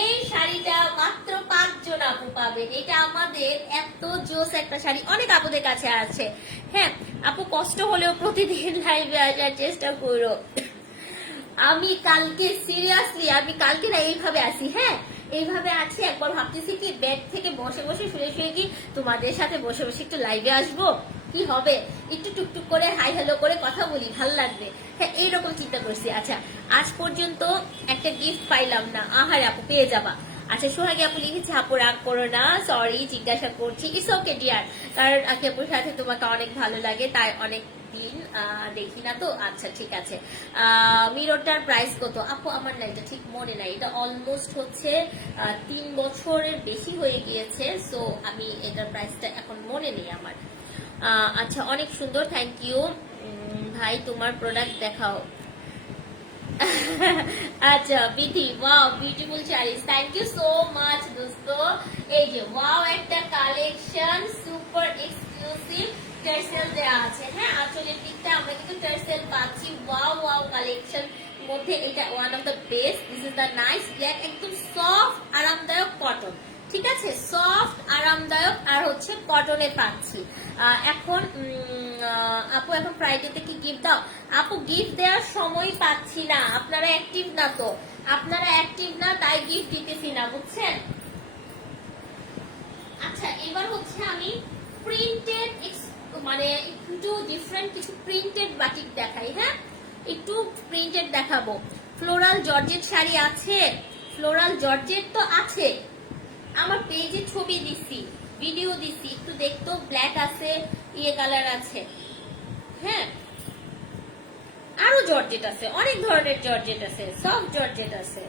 এই শাড়িটা মাত্র 5 জন আপু পাবেন। এটা আমাদের এত জোস একটা শাড়ি, অনেক আপুদের কাছে আছে। হ্যাঁ আপু, কষ্ট হলেও প্রতিদিন লাইভে আসার চেষ্টা করো। আমি কালকে সিরিয়াসলি, আমি কালকে না এইভাবে আসি, হ্যাঁ এইভাবে আছি। একবার ভাবতেছি কি বেড থেকে বসে বসে শুয়ে শুয়ে কি তোমাদের সাথে বসে বসে একটু লাইভে আসবো, কি হবে, একটু টুকটুক করে হাই হ্যালো করে কথা বলি, ভালো লাগবে। হ্যাঁ এইরকম চিন্তা করছি। আচ্ছা, আজ পর্যন্ত একটা গিফট পাইলাম না। আহারে আপু, পেয়ে যাবা। আচ্ছা, সোহাগী আপু লিখেছে আপু রাগ করো না, সরি জিজ্ঞাসা করছি। ইটস ওকে ডিয়ার, কারণ আকি আপুর সাথে তোমাকে অনেক ভালো লাগে, তাই অনেক দিন দেখি না তো। আচ্ছা ঠিক আছে। মিররটার প্রাইস কত আপু? আমার না এটা ঠিক মনে নাই, এটা অলমোস্ট হচ্ছে 3 বছরের বেশি হয়ে গিয়েছে, সো আমি এটার প্রাইসটা এখন মনে নেই আমার। আচ্ছা, অনেক সুন্দর, থ্যাংক ইউ ভাই, তোমার প্রোডাক্ট দেখাও। আচ্ছা Bidhi, wow beautiful sari, thank you so much দোস্ত। এই যে ওয়াও একটা কালেকশন, সুপার এক্সক্লুসিভ, টার্সেল দেওয়া আছে। হ্যাঁ, আঁচলের দিকটা আমরা কিন্তু টার্সেল পাচ্ছি। ওয়াও ওয়াও কালেকশন মধ্যে এটা one of the best. This is the nice black, একদম সফট আরামদায়ক কটন, ঠিক আছে, সফট আরামদায়ক আর হচ্ছে কটনে পাচ্ছি। এখন আপু এখন ফ্রাইডেতে কি গিফট দাও? আপু গিফট দেওয়ার সময় পাচ্ছি না, আপনারা অ্যাক্টিভ না তো, আপনারা অ্যাক্টিভ না তাই গিফট দিতেছি না, বুঝছেন। আচ্ছা, এবার হচ্ছে আমি প্রিন্টেড, মানে একটু ডিফারেন্ট কিছু প্রিন্টেড বাটিক দেখাই। হ্যাঁ, একটু প্রিন্টেড দেখাবো। ফ্লোরাল জর্জেট শাড়ি আছে, ফ্লোরাল জর্জেট তো আছে, আমার পেজে ছবি দিছি, ভিডিও দিছি, একটু দেখতো। ব্ল্যাক আছে, ইয়ে কালার আছে, হ্যাঁ আরো জর্জেট আছে, অনেক ধরনের জর্জেট আছে, সফট জর্জেট আছে।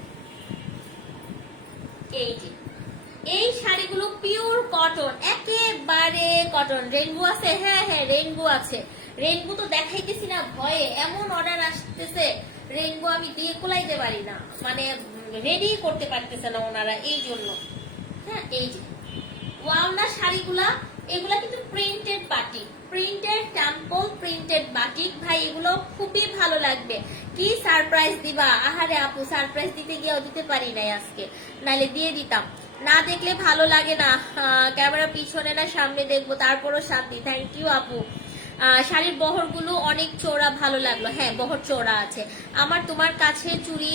এই যে এই শাড়িগুলো পিওর কটন, একেবারে কটন। রেইনবো আছে, হ্যাঁ হ্যাঁ রেইনবো আছে। রেইনবো তো দেখাইতেছি না ভয়ে, এমন অর্ডার আসতেছে রেইনবো আমি দিয়ে কোলাইতে পারি না, মানে রেডি করতে পারতেছে না ওনারা, এই জন্য। হ্যাঁ, এই যে ওয়াওনা শাড়িগুলা, এগুলা কিন্তু printed batik, printed temple printed batik. ভাই এগুলো খুবই ভালো লাগবে। কি সারপ্রাইজ দিবা? আহারে আপু, সারপ্রাইজ দিতে গিয়েও দিতে পারি নাই আজকে, নাইলে দিয়ে দিতাম। না দেখলে ভালো লাগে না, ক্যামেরা পিছনে না সামনে দেখবো তারপরও শান্তি। থ্যাংক ইউ আপু। শাড়ির বহরগুলো অনেক চওড়া, ভালো লাগলো। হ্যাঁ, বহর চওড়া আছে। আমার তোমার কাছে চুড়ি,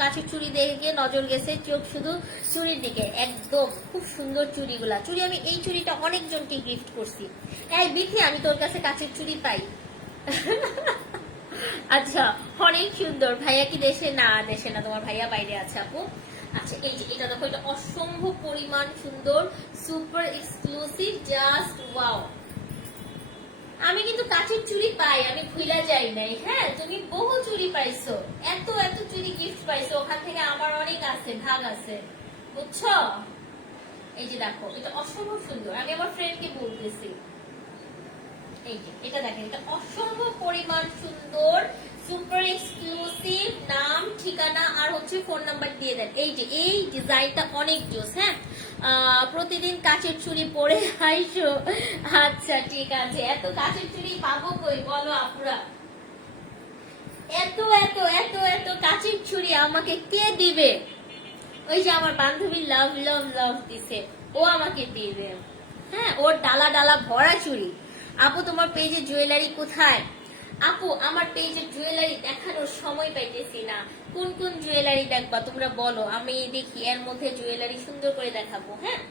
কাছের চুড়ি দেখে নজর গেছে, চোখ শুধু চুড়ির দিকে, একদম খুব সুন্দর চুড়িগুলা। চুড়ি আমি এই চুড়িটা অনেকজনকে গিফট করছি। এই বিথি, আমি তোর কাছে কাছের চুড়ি পাই। আচ্ছা, অনেক সুন্দর। ভাইয়া কি দেশে? না, দেশে না, তোমার ভাইয়া বাইরে আছে আপু। আচ্ছা, এই যে এটা দেখো, এটা অসম্ভব পরিমাণ সুন্দর, সুপার এক্সক্লুসিভ, জাস্ট ওয়াও। আমি কিন্তু কাছের চুড়ি পাই, আমি ভুলা যাই নাই। হ্যাঁ, তুমি বহু চুড়ি পাইছো, এত এত চুড়ি গিফট পাইছো, ওখান থেকে আমার অনেক আছে, ভাগ আছে, বুঝছো। এই যে দেখো, এটা অসম্ভব সুন্দর, আমি আমার ফ্রেন্ডকে বলতেছি। এই যে এটা দেখেন, এটা অসম্ভব পরিমাণ সুন্দর, সুপার এক্সক্লুসিভ, নাম ঠিকানা আর হচ্ছে ফোন নাম্বার দিয়ে দেন। এই যে এই ডিজাইনটা অনেক জোস। হ্যাঁ, প্রতিদিন কাচের চুড়ি পরে আইসো। আচ্ছা ঠিক আছে, এত কাচের চুড়ি পাবো কই বলো আপুরা? এত এত এত এত কাচের চুড়ি আমাকে কে দিবে? ওই যে আমার বান্ধবী লাভ লাভ লাভ দিছে, ও আমাকে দিয়ে দেবে। হ্যাঁ, ওর ডালা ডালা ভরা চুড়ি। আপু তোমার পেজে জুয়েলারি কোথায়? আপু আমার পেজে জুয়েলারি দেখানোর সময় পাইতেছি না। কোন কোন জুয়েলারি দেখবা তোমরা বলো, আমি দেখি, এর মধ্যে জুয়েলারি সুন্দর করে দেখাবো। হ্যাঁ,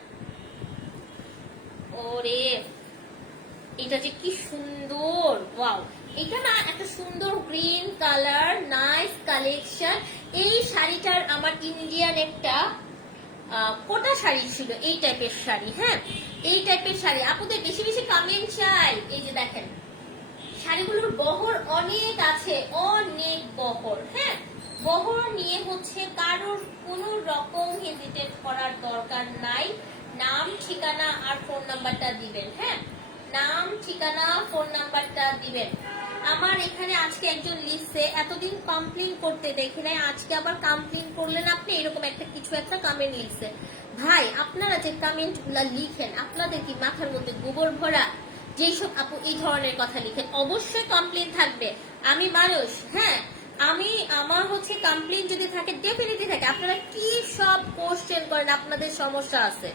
ওরে এটা যে কি সুন্দর, ওয়াও। এটা না একটা সুন্দর গ্রিন কালার, নাইস কালেকশন। এই শাড়িটার আমার ইন্ডিয়ান একটা কোটা শাড়ি ছিল, এই টাইপের শাড়ি। হ্যাঁ, এই টাইপের শাড়ি আপুদের বেশি বেশি কমেন্ট চাই। এই যে দেখেন, শাড়িগুলোর বহর অনেক আছে, অনেক বহর। হ্যাঁ, বহর নিয়ে হচ্ছে কারোর কোনো রকম হেজিটেট করার দরকার নাই। নাম ঠিকানা আর ফোন নাম্বারটা দিবেন। হ্যাঁ, নাম ঠিকানা ফোন নাম্বারটা দিবেন। আমার এখানে আজকে একজন লিখছে এতদিন কমপ্লেন করতে দেখি নাই, আজকে আবার কমপ্লেন করলেন আপনি, এরকম একটা কিছু একটা কমেন্ট লিখছে। ভাই আপনারা যে কমেন্ট গুলা লিখেন, আপনাদের কি মাথার মধ্যে গোবর ভরা? যেসব আপু এই ধরনের কথা লিখেন, অবশ্যই কমপ্লেন থাকবে। আমি মানুষ, হ্যাঁ, আমি আমার হচ্ছে কমপ্লেন যদি থাকে ডেফিনেটলি থাকে। আপনারা কি সব কোশ্চেন করেন, আপনাদের সমস্যা আছে।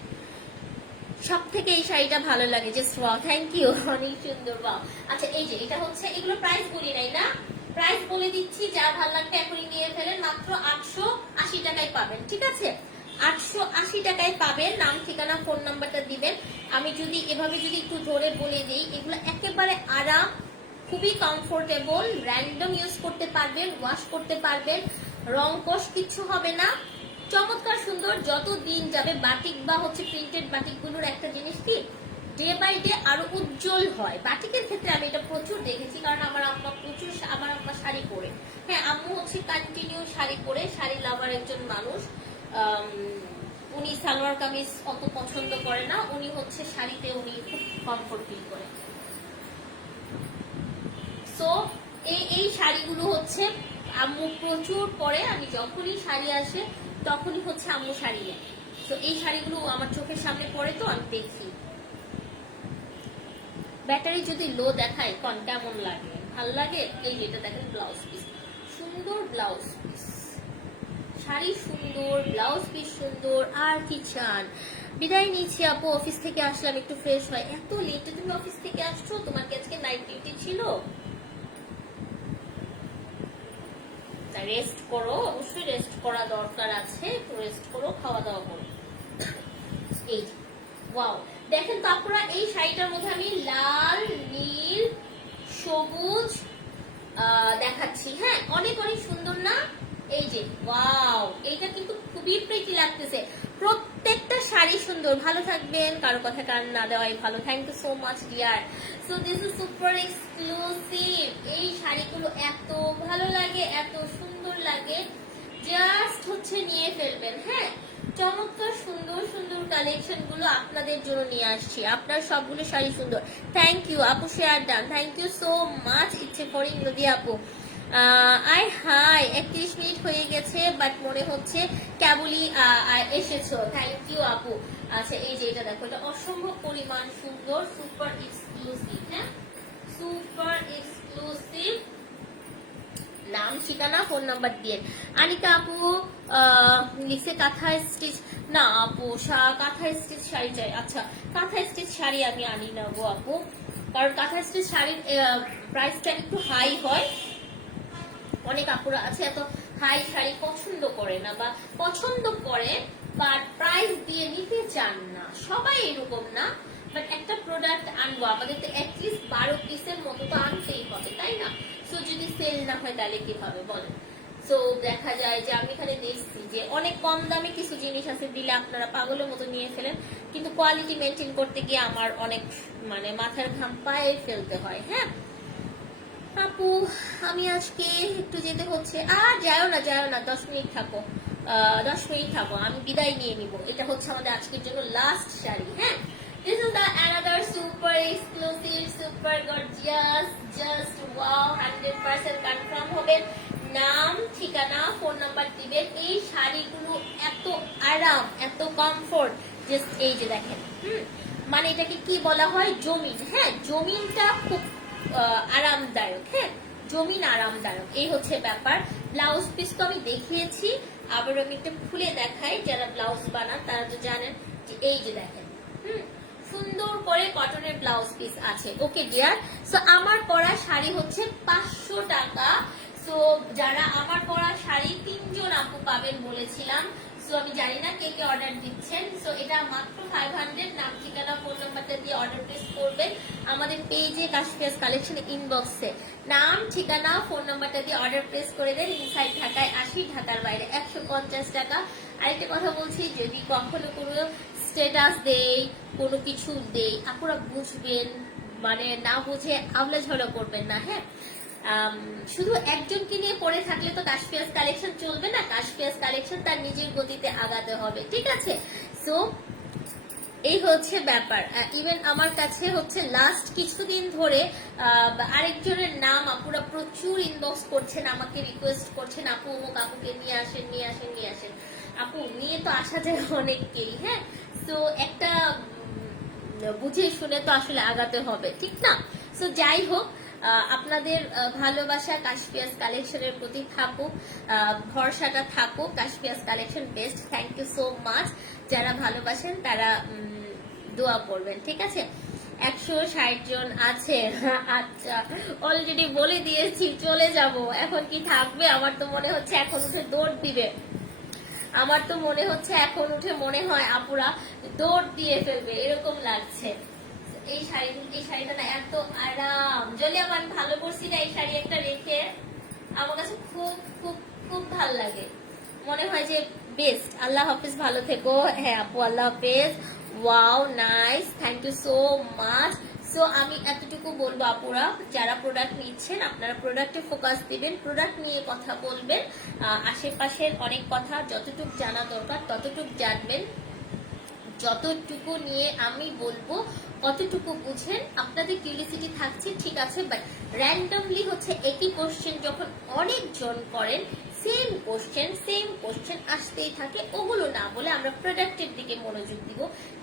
সব থেকে এই শাড়িটা ভালো লাগে, যে ওয়াও, থ্যাংক ইউ, অনেক সুন্দর। ওয়াও, আচ্ছা এই যে এটা হচ্ছে, এগুলো প্রাইস বলি নাই না, প্রাইস বলে দিচ্ছি, যার ভালো লাগবে এখনই নিয়ে ফেলেন, মাত্র 880 টাকায় পাবেন, ঠিক আছে? 880 টাকায় পাবেন। নাম ঠিকানা ফোন নাম্বারটা দিবেন। আমি যদি এভাবে যদি একটু জোরে বলে দিই, এগুলো একেবারে আরাম, খুবই কমফোর্টেবল, র্যান্ডম ইউজ করতে পারবেন, ওয়াশ করতে পারবেন, রং কোশ কিচ্ছু হবে না, চমৎকার সুন্দর। যত দিন যাবে বাটিক বা হচ্ছে প্রিন্টেড বাটিকগুলোর একটা জিনিস কি, ডে বাই ডে আরো উজ্জ্বল হয়। বাটিকের ক্ষেত্রে আমি এটা প্রচুর দেখেছি, কারণ আমার আম্মা প্রচুর, আমার আম্মা শাড়ি পরে, হ্যাঁ আম্মু হচ্ছে কন্টিনিউ শাড়ি পরে, শাড়ি লাভার একজন মানুষ। উনি সালোয়ার কামিজ অত পছন্দ করে না, উনি হচ্ছে শাড়িতে উনি খুব কমফোর্ট ফিল করে। সো এই শাড়িগুলো হচ্ছে আম্মু প্রচুর পরে, আমি যখনই শাড়ি আসে তখনই হচ্ছে আম্মু শাড়ি নেয়। তো এই শাড়িগুলো আমার চোখের সামনে পড়ে, তো আমি দেখি। ব্যাটারি যদি লো দেখায় কোন কেমন লাগে, ভাল লাগে। এই যেটা দেখেন ব্লাউজ পিস, সুন্দর ব্লাউজ পিস, শাড়ি সুন্দর, ব্লাউজ পিস সুন্দর, আর কি চান। বিদায় নিচ্ছি আপু, অফিস থেকে আসলাম, একটু ফ্রেশ হয়। এত লেটে তুমি অফিস থেকে আসছো, তোমার কি আজকে নাইট ডিউটি ছিল? রেস্ট করো, অবশ্যই রেস্ট করা দরকার আছে, একটু রেস্ট করো, খাওয়া দাওয়া করো। এই ওয়াও, দেখেন তো আপনারা, এই শাড়িটার মধ্যে আমি লাল, নীল, সবুজ দেখাচ্ছি, হ্যাঁ অনেক অনেক সুন্দর না? এই যে ওয়াও, এইটা কিন্তু খুবই প্রিটি লাগতেছে। প্রত্যেকটা শাড়ি সুন্দর। ভালো থাকবেন, কারো কথা কান না দেওয়াই ভালো। Thank you so much dear. So this is super exclusive. এই শাড়িগুলো এত ভালো লাগে, এত সুন্দর লাগে, জাস্ট হচ্ছে নিয়ে ফেলবেন। হ্যাঁ, চমৎকার সুন্দর সুন্দর কালেকশন গুলো আপনাদের জন্য নিয়ে আসছি। আপনার সবগুলো শাড়ি সুন্দর। থ্যাংক ইউ আপু, share done, thank you so much. ইচ্ছে ফরিং নদী আপু, আই হাই, 31 মিনিট হয়ে গেছে, বাট মনে হচ্ছে কেবলই এসেছো। থ্যাংক ইউ আপু। আচ্ছা এই যে এটা দেখো, এটা অসম্ভব পরিমাণ সুন্দর, সুপার এক্সক্লুসিভ, হ্যাঁ সুপার এক্সক্লুসিভ। নাম ঠিকানা ফোন নাম্বার দিয়ে। আনিকা আপু লিখছে কাঁথা স্টিচ, না আপু কাঁথা স্টিচ শাড়ি চাই। আচ্ছা কাঁথা স্টিচ শাড়ি আমি আনি না গো আপু, কারণ কাঁথা স্টিচ শাড়ির প্রাইসটা একটু হাই হয়। অনেক আপুরা আছে এত হাই শাড়ি পছন্দ করে না, বা পছন্দ করে বাট প্রাইস দিয়ে নিতে চান না। সবাই এরকম না, বাট একটা প্রোডাক্ট আনবো, আমাদের তো অ্যাটলিস্ট 12 পিসের মতো তো আনতেই হবে, তাই না? সো যদি সেল না হয় তাহলে কি হবে বলেন? সো দেখা যায় যে আমি এখানে দেখছি যে অনেক কম দামে কিছু জিনিস আছে, দিলে আপনারা পাগলের মতো নিয়ে ফেলেন, কিন্তু কোয়ালিটি মেনটেন করতে গিয়ে আমার অনেক মানে মাথার ঘাম পায়ে ফেলতে হয়। হ্যাঁ আপু, আমি আজকে একটু যেতে হচ্ছে। আর যাও না, যাও না, 10 মিনিট থাকো, 10 মিনিট থাকো, আমি বিদায় নিয়ে নিব। এটা হচ্ছে আমাদের আজকের জন্য লাস্ট শাড়ি। হ্যাঁ, this is the another super exclusive, super gorgeous, just wow, 100% confirm হবে। নাম ঠিকানা ফোন নাম্বার দিবেন। এই শাড়িগুলো এত আরাম, এত কমফোর্ট, জাস্ট এই যে দেখেন, মানে এটাকে কি বলা হয়, জমিন। হ্যাঁ, জমিনটা খুব আরামদায়ক। হ্যাঁ, জমিন আরামদায়ক, এই হচ্ছে ব্যাপার। ব্লাউজ পিস তো আমি দেখিয়েছি, আবার আমি একটা খুলে দেখাই, যারা ব্লাউজ বানান তারা তো জানেন যে এই যে দেখেন, সুন্দর করে কটনের ব্লাউজ পিস আছে। ওকে ডিয়ার, সো আমার পরা শাড়ি হচ্ছে 500 টাকা। সো যারা আমার পরা শাড়ি 3 জন আপু পাবেন বলেছিলাম। সো আমি জানি না কে কে অর্ডার দিচ্ছেন। সো এটা মাত্র 500। নাম ঠিকানা ফোন নাম্বারটা দিয়ে অর্ডার প্লেস করবেন আমাদের পেজে, কাশফিয়াস কালেকশন ইনবক্সে। নাম ঠিকানা ফোন নাম্বারটা দিয়ে অর্ডার প্লেস করে দেন। ইনসাইড ঢাকায় 80, ঢাকার বাইরে 150 টাকা। আরেকটা কথা বলছি, যদি কখনো কোনো স্ট্যাটাস দেই, কোনো কিছু দেই, আপনারা বুঝবেন, মানে না বুঝে আওলা ঝগড়া করবেন না। হ্যাঁ, শুধু একজনকে নিয়ে পড়ে থাকলে তো কাশফিয়াস কালেকশন চলবে না। কাশফিয়াস কালেকশন তার নিজের গতিতে আগাতে হবে, ঠিক আছে? সো এই হচ্ছে ব্যাপার। ইভেন আমার কাছে হচ্ছে লাস্ট কিছুদিন ধরে আরেকজনের নাম আপুরা প্রচুর ইনবক্স করছেন, আমাকে রিকোয়েস্ট করছেন, আপু অমুক আপুকে নিয়ে আসেন নিয়ে আসেন নিয়ে আসেন। আপু নিয়ে তো আসা যায় অনেককেই, হ্যাঁ, তো একটা বুঝে শুনে তো আসলে আগাতে হবে, ঠিক না? তো যাই হোক, আপনাদের ভালোবাসা কাশপিয়াস কালেকশনের প্রতি থাকুক, ভরসাটা থাকুক। Kashpias collection best. Thank you so much. যারা ভালোবাসেন তারা দোয়া করবেন, ঠিক আছে? 160 জন আছে। আচ্ছা, অলরেডি বলে দিয়েছি চলে যাব। এখন কি থাকবে? আমার তো মনে হচ্ছে এখন উঠে দৌড় দিবে। আমার তো মনে হচ্ছে এখন উঠে মনে হয় আপুরা দৌড় দিয়ে ফেলবে, এরকম লাগছে। এই শাড়িটা না এত আরাম। যদি আমি ভালো করছি না এই শাড়ি একটা রেখে, আমার কাছে খুব খুব খুব ভালো লাগে, মনে হয় যে বেস্ট। আল্লাহ হাফেজ, ভালো থেকো। হ্যাঁ আপু, আল্লাহ হাফেজ। Wow, nice, thank you so much. So আমি এতটুকু বলবো আপুরা, যারা প্রোডাক্ট নিচ্ছেন আপনারা প্রোডাক্টে ফোকাস দিবেন, প্রোডাক্ট নিয়ে কথা বলবেন। আশেপাশের অনেক কথা যতটুকু জানা দরকার ততটুকু জানবেন। যতটুকু নিয়ে আমি বলবো কতটুকু বুঝেন। আপনাদের কিউরিসিটি থাকছে, ঠিক আছে, বাট র্যান্ডমলি হচ্ছে একই কোশ্চেন যখন অনেকজন করেন, সেম কোশ্চেন আসতেই থাকে, ওগুলো না বলে আমরা প্রোডাক্টের দিকে মনোযোগ দিব।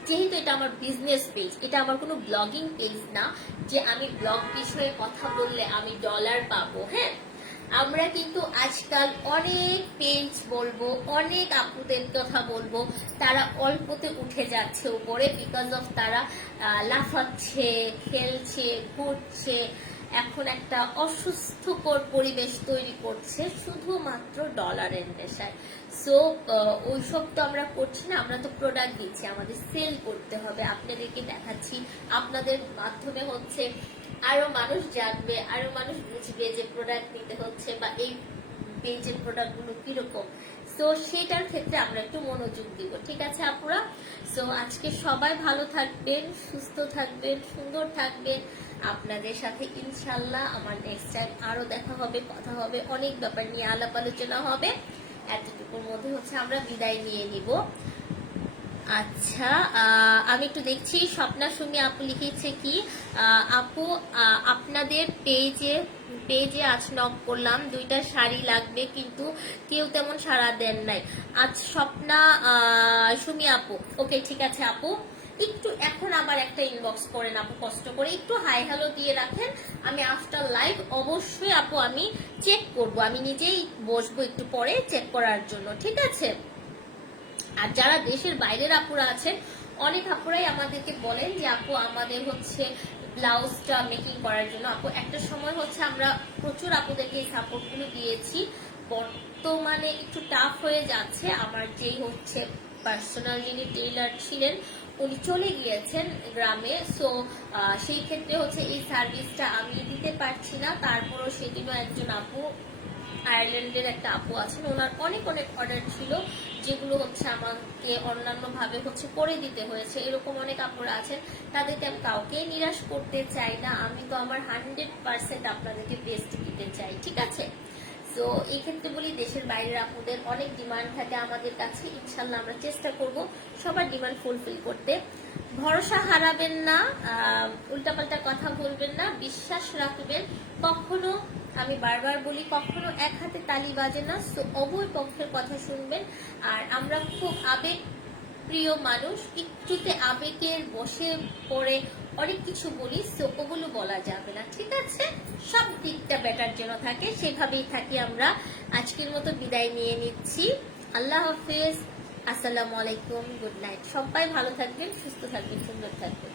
যেহেতু এটা আমার বিজনেস পেজ, এটা আমার কোনো ব্লগিং পেজ না যে আমি ব্লগ বিষয়ে কথা বললে আমি ডলার পাবো। হ্যাঁ, আমরা কিন্তু আজকাল অনেক পেজ বলবো, অনেক আপুদের কথা বলবো, তারা অল্পতে উঠে যাচ্ছে উপরে, বিকজ অফ তারা লাফাচ্ছে, খেলছে, ঘুরছে, এখন একটা অসুস্থকর পরিবেশ তৈরি করছে শুধুমাত্র ডলারের নেশায়। সো ওইসব তো আমরা করছি না, আমরা তো প্রোডাক্ট দিচ্ছি, আমাদের সেল করতে হবে, আপনাদেরকে দেখাচ্ছি, আপনাদের মাধ্যমে হচ্ছে আরো মানুষ জানবে, আরো মানুষ বুঝবে যে প্রোডাক্ট নিতে হচ্ছে বা এই পেজের প্রোডাক্ট গুলো কিরকম। সো সেটার ক্ষেত্রে আমরা একটু মনোযোগ দিব, ঠিক আছে আপুরা? সো আজকে সবাই ভালো থাকবেন, সুস্থ থাকবেন, সুন্দর থাকবেন। আপনাদের সাথে ইনশাল্লাহ আমার নেক্সট টাইম আরো দেখা হবে, কথা হবে, অনেক ব্যাপার নিয়ে আলাপ আলোচনা হবে। এতটুকুর মধ্যে হচ্ছে আমরা বিদায় নিয়ে নিব। আচ্ছা, আমি একটু দেখছি স্বপ্না সুমি আপু লিখেছে কি, আপু আপনাদের পেজে আজ নক করলাম, 2টা শাড়ি লাগবে কিন্তু কেউ তেমন সাড়া দেন নাই। আজ স্বপ্না সুমি আপু, ওকে ঠিক আছে আপু, একটু এখন আবার একটা ইনবক্স করেন আপু, কষ্ট করে একটু হাই হ্যালো দিয়ে রাখেন। আমি আফটার লাইভ অবশ্যই আপু আমি চেক করব, আমি নিজেই বসবো একটু পরে চেক করার জন্য, ঠিক আছে? আর যারা দেশের বাইরের আপুরা আছেন, অনেক আপুরাই আমাদেরকে বলেন যে আপু আমাদের হচ্ছে ব্লাউজটা মেকিং করার জন্য। আপু একটা সময় হচ্ছে আমরা প্রচুর আপুদেরকে এই সাপোর্টগুলো দিয়েছি, বর্তমানে একটু টাফ হয়ে যাচ্ছে। আমার যেই হচ্ছে পার্সোনাল যিনি টেইলার ছিলেন উনি চলে গিয়েছেন গ্রামে, সো সেই ক্ষেত্রে হচ্ছে এই সার্ভিসটা আমি দিতে পারছি না। তারপরও সেদিনও একজন আপু, আয়ারল্যান্ডের একটা আপু আছেন, ওনার অনেক অনেক অর্ডার ছিল যেগুলো হচ্ছে আমাকে অন্যান্য ভাবে হচ্ছে করে দিতে হয়েছে। এরকম অনেক আপুরা আছেন, তাদেরকে আমি কাউকে নিরাশ করতে চাই না, আমি তো আমার 100% আপনাদেরকে বেস্ট দিতে চাই, ঠিক আছে? তো এই ক্ষেত্রে বলি দেশের বাইরের আপুদের অনেক ডিমান্ড থাকে আমাদের কাছে, ইনশাল্লাহ আমরা চেষ্টা করব সবার ডিমান্ড ফুলফিল করতে। ভরসা হারাবেন না, উল্টাপাল্টা কথা বলবেন না, বিশ্বাস রাখবেন। কখনো, আমি বারবার বলি, কখনো এক হাতে তালি বাজে না, তো উভয় পক্ষের কথা শুনবেন। আর আমরা খুব আবেগ প্রিয় মানুষ, একটুতে আবেগের বসে পড়ে অনেক কিছু বলি, তো ওগুলো বলা যাবে না, ঠিক আছে? সব দিকটা বেটার যেন থাকে, সেভাবেই থাকি আমরা। আজকের মতো বিদায় নিয়ে নিচ্ছি, আল্লাহ হাফেজ, আসসালামু আলাইকুম, গুড নাইট। সবাই ভালো থাকবেন, সুস্থ থাকবেন, সুন্দর থাকবেন।